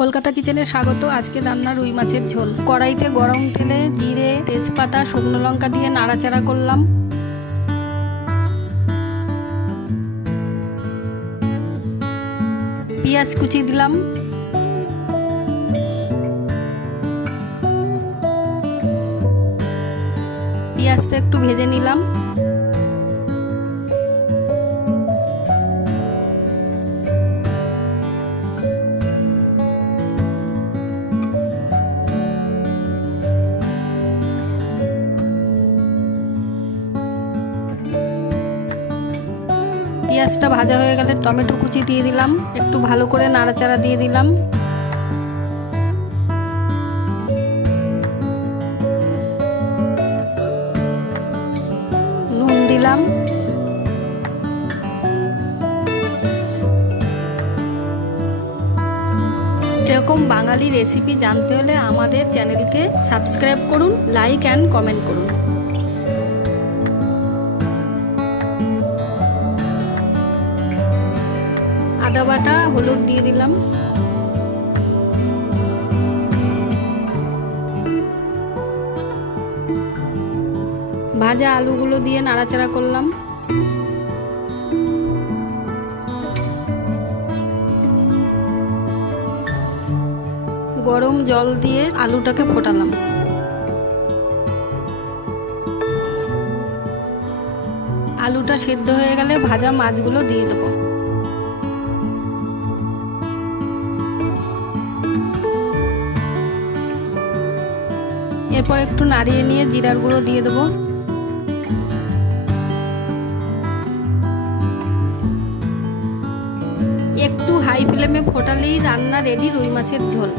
কলকাতা কিচেনে স্বাগত। আজকে রান্না রুই মাছের ঝোল। কড়াইতে গরম তেলে জিরে, তেজপাতা, শুকনো লঙ্কা দিয়ে নাড়াচাড়া করলাম। পেঁয়াজ কুচি দিলাম। পেঁয়াজটা একটু ভেজে নিলাম। পেঁয়াজটা ভাজা হয়ে গেলে টমেটো কুচি দিয়ে দিলাম। একটু ভালো করে নাড়াচাড়া দিয়ে দিলাম। নুন দিলাম। এরকম বাঙালি রেসিপি জানতে হলে আমাদের চ্যানেলকে সাবস্ক্রাইব করুন, লাইক অ্যান্ড কমেন্ট করুন। আদা বাটা, হলুদ দিয়ে দিলাম। ভাজা আলুগুলো দিয়ে নাড়াচাড়া করলাম। গরম জল দিয়ে আলুটাকে ফোটালাম। আলুটা সেদ্ধ হয়ে গেলে ভাজা মাছগুলো দিয়ে দেবো। এরপর একটু নাড়িয়ে নিয়ে জিরার গুঁড়ো দিয়ে দেবো। একটু হাই ফ্লেমে ফোটালেই রান্না রেডি রুই মাছের ঝোল।